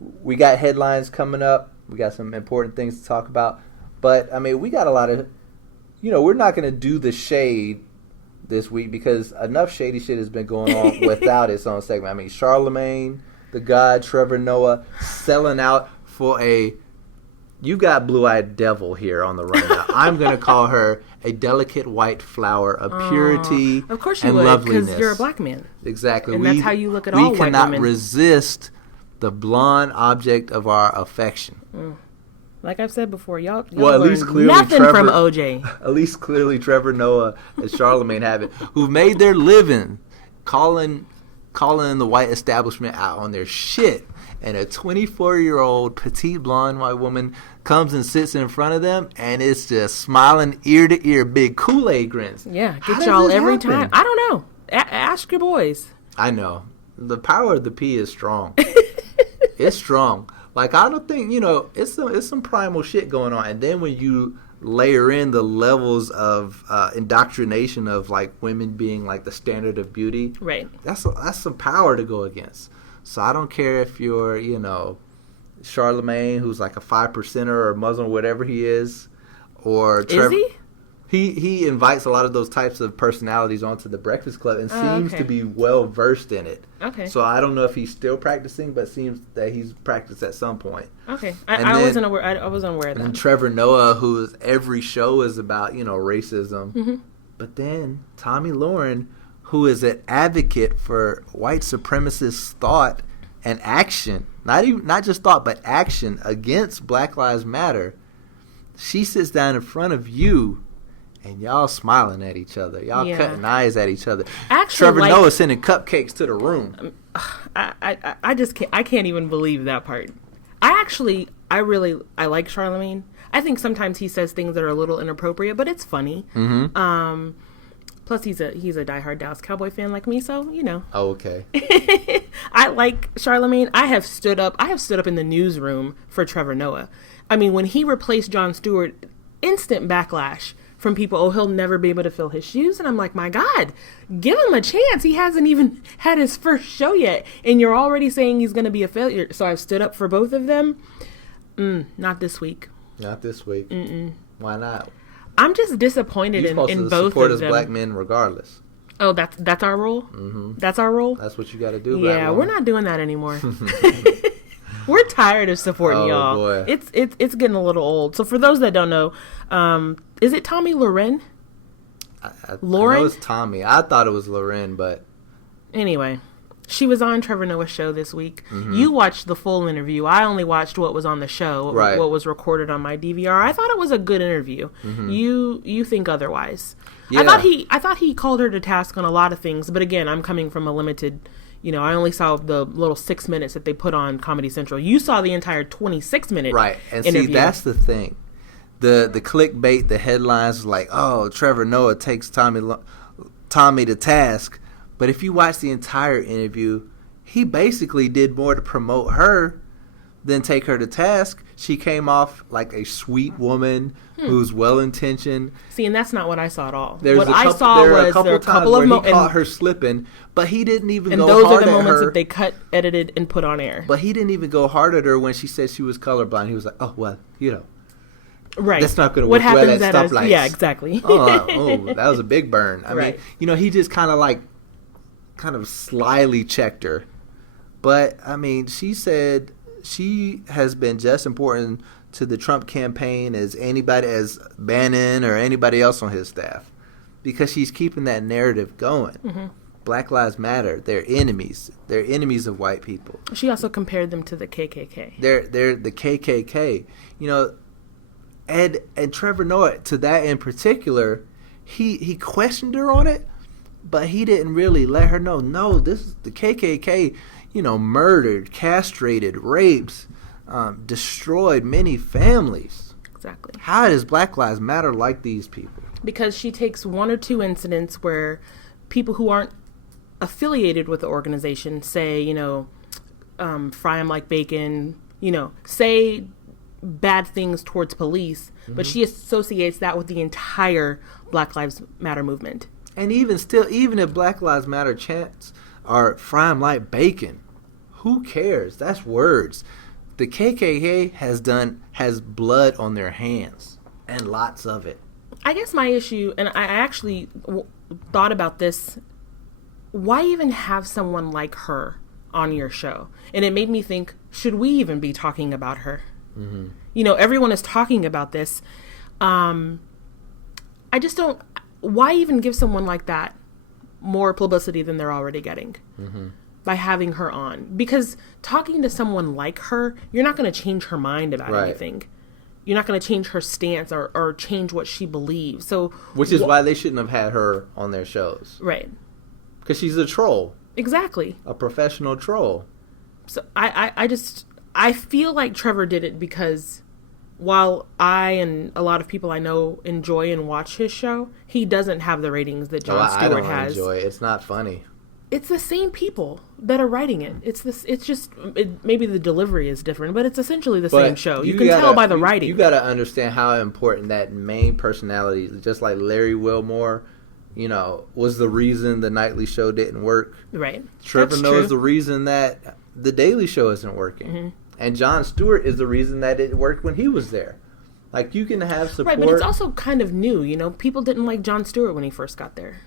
we got headlines coming up. We got some important things to talk about. But, I mean, we got a lot of, we're not going to do the shade this week because enough shady shit has been going on without its own segment. I mean, Charlemagne, the God, Trevor Noah, selling out for you got blue-eyed devil here on the run now. I'm going to call her a delicate white flower of purity of course you and would, loveliness. because you're a black man. Exactly. And that's how you look at all white women. We cannot resist the blonde object of our affection. Like I've said before, y'all well, at least clearly nothing Trevor, from OJ. At least clearly Trevor Noah and Charlemagne have it, who've made their living calling the white establishment out on their shit. And a 24-year-old petite blonde white woman comes and sits in front of them, and it's just smiling ear to ear, big Kool-Aid grins. Yeah, get y'all every time. I don't know. Ask your boys. I know. The power of the P is strong. It's strong. Like, I don't think, it's some primal shit going on. And then when you layer in the levels of indoctrination of, like, women being, like, the standard of beauty. Right. That's some power to go against. So I don't care if you're, Charlemagne, who's like a 5%er or Muslim or whatever he is. Or Trevor. Is he? He invites a lot of those types of personalities onto the Breakfast Club and seems to be well versed in it. Okay. So I don't know if he's still practicing, but seems that he's practiced at some point. Okay. I wasn't aware. I wasn't aware of that. And Trevor Noah, whose every show is about racism. Mm-hmm. But then Tomi Lahren, who is an advocate for white supremacist thought and action, not just thought but action against Black Lives Matter. She sits down in front of you. And y'all smiling at each other. Y'all cutting eyes at each other. Actually, Trevor Noah sending cupcakes to the room. I just can't. I can't even believe that part. I like Charlemagne. I think sometimes he says things that are a little inappropriate, but it's funny. Mm-hmm. Plus, he's a diehard Dallas Cowboy fan like me, so Oh, okay. I like Charlemagne. I have stood up in the newsroom for Trevor Noah. I mean, when he replaced Jon Stewart, instant backlash from people, he'll never be able to fill his shoes. And I'm like, my God, give him a chance. He hasn't even had his first show yet. And you're already saying he's going to be a failure. So I've stood up for both of them. Not this week. Not this week. Mm-mm. Why not? I'm just disappointed in both of them. You're supposed to support us black men regardless. Oh, that's our role? Mm-hmm. That's our role? That's what you got to do. Yeah, we're not doing that anymore. We're tired of supporting y'all. Boy. It's getting a little old. So for those that don't know, is it Tomi Lahren? I know it's Tomi. I thought it was Lahren, but anyway, she was on Trevor Noah's show this week. Mm-hmm. You watched the full interview. I only watched what was on the show, right. What was recorded on my DVR. I thought it was a good interview. Mm-hmm. You think otherwise? Yeah. I thought he called her to task on a lot of things, but again, I'm coming from a limited. I only saw the little 6 minutes that they put on Comedy Central. You saw the entire 26-minute right. And interview. See, that's the thing. The clickbait, the headlines like, oh, Trevor Noah takes Tomi to task. But if you watch the entire interview, he basically did more to promote her than take her to task. She came off like a sweet woman who's well-intentioned. See, and that's not what I saw at all. There were a couple of moments he caught her slipping, but he didn't even go hard at her. And those are the moments that they cut, edited, and put on air. But he didn't even go hard at her when she said she was colorblind. He was like, oh, well, right. That's not going to work well at stoplights. Yeah, exactly. oh, that was a big burn. I mean, he just kind of slyly checked her. But, I mean, she said she has been just important to the Trump campaign as Bannon or anybody else on his staff, because she's keeping that narrative going. Mm-hmm. Black Lives Matter. They're enemies. They're enemies of white people. She also compared them to the KKK. They're the KKK. And Trevor Noah, to that in particular, he questioned her on it, but he didn't really let her know, no, this is the KKK, murdered, castrated, raped, destroyed many families. Exactly. How does Black Lives Matter like these people? Because she takes one or two incidents where people who aren't affiliated with the organization say, fry them like bacon, say bad things towards police, but she associates that with the entire Black Lives Matter movement. And even if Black Lives Matter chants are fry them like bacon, Who cares? That's words. The KKK has blood on their hands, and lots of it. I guess my issue, and I actually thought about this, why even have someone like her on your show? And it made me think, should we even be talking about her? Mm-hmm. You know, everyone is talking about this. I just don't, why even give someone like that more publicity than they're already getting by having her on? Because talking to someone like her, you're not going to change her mind about anything. You're not going to change her stance or change what she believes. So, which is why they shouldn't have had her on their shows. Right. Because she's a troll. Exactly. A professional troll. So I feel like Trevor did it because while I and a lot of people I know enjoy and watch his show, he doesn't have the ratings that Jon Stewart has. I don't enjoy it. It's not funny. It's the same people that are writing it. Maybe the delivery is different, but it's essentially the same show. You can tell by the writing. You got to understand how important that main personality, just like Larry Wilmore, you know, was the reason the nightly show didn't work. Right. Trevor Noah is the reason that the Daily Show isn't working. Mm-hmm. And Jon Stewart is the reason that it worked when he was there. Like, you can have support. Right, but it's also kind of new, you know. People didn't like Jon Stewart when he first got there.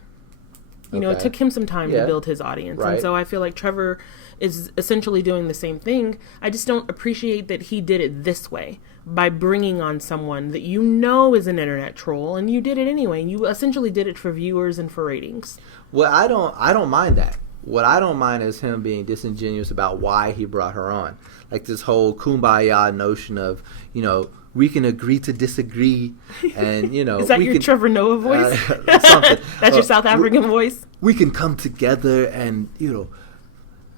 You know, it took him some time to build his audience. Right. And so I feel like Trevor is essentially doing the same thing. I just don't appreciate that he did it this way, by bringing on someone that you know is an internet troll, and you did it anyway. You essentially did it for viewers and for ratings. Well, I don't mind that. What I don't mind is him being disingenuous about why he brought her on. Like this whole kumbaya notion of, you know, we can agree to disagree, and, you know... Is that your Trevor Noah voice? Something. That's your South African voice? We can come together and, you know,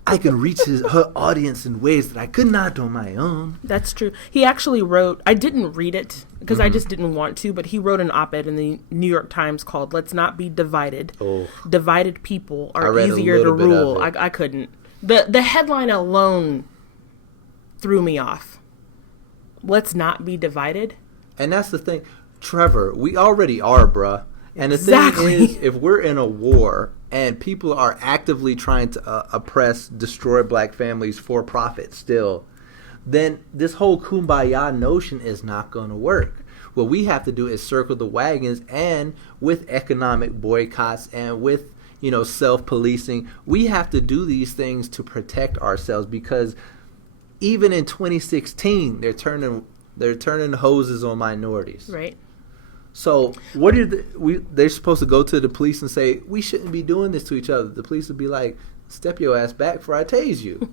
I can reach her audience in ways that I could not on my own. That's true. He actually wrote... I didn't read it, because I just didn't want to, but he wrote an op-ed in the New York Times called, "Let's Not Be Divided. Oh. Divided people are easier to rule." I couldn't. The headline alone threw me off. Let's not be divided. And that's the thing. Trevor, we already are, bruh. And the thing is, if we're in a war and people are actively trying to oppress, destroy black families for profit still, then this whole kumbaya notion is not going to work. What we have to do is circle the wagons, and with economic boycotts and with, you know, self-policing, we have to do these things to protect ourselves, because even in 2016, they're turning hoses on minorities. Right. So what they're supposed to go to the police and say, we shouldn't be doing this to each other. The police would be like, step your ass back before I tase you.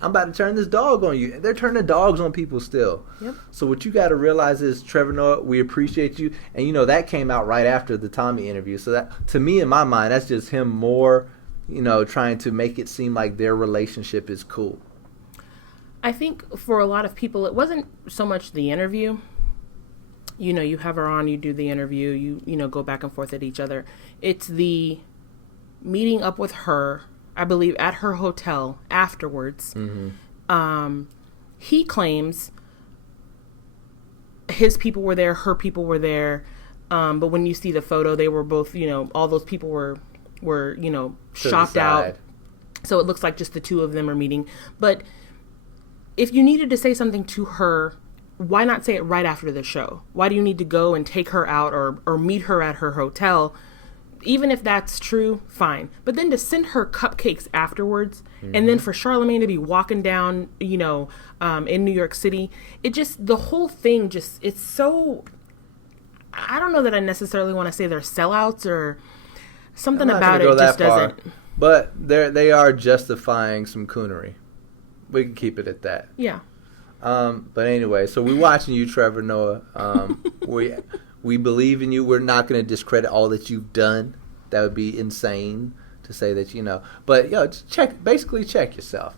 I'm about to turn this dog on you. They're turning dogs on people still. Yep. So what you got to realize is, Trevor Noah, we appreciate you. And, you know, that came out right after the Tomi interview. So that, to me, in my mind, that's just him more, you know, trying to make it seem like their relationship is cool. I think for a lot of people, it wasn't so much the interview. You know, you have her on, you do the interview, you know, go back and forth at each other. It's the meeting up with her, I believe, at her hotel afterwards. Mm-hmm. He claims his people were there, her people were there. But when you see the photo, they were both, you know, all those people were you know, shopped out. So it looks like just the two of them are meeting. But if you needed to say something to her, why not say it right after the show? Why do you need to go and take her out or meet her at her hotel? Even if that's true, fine. But then to send her cupcakes afterwards, and then for Charlamagne to be walking down, you know, in New York City, it just, the whole thing just, it's so, I don't know that I necessarily want to say they're sellouts or something about it just doesn't. But they are justifying some coonery. We can keep it at that. Yeah. But anyway, so we're watching you, Trevor Noah. We believe in you. We're not going to discredit all that you've done. That would be insane to say that, you know. But, just check yourself.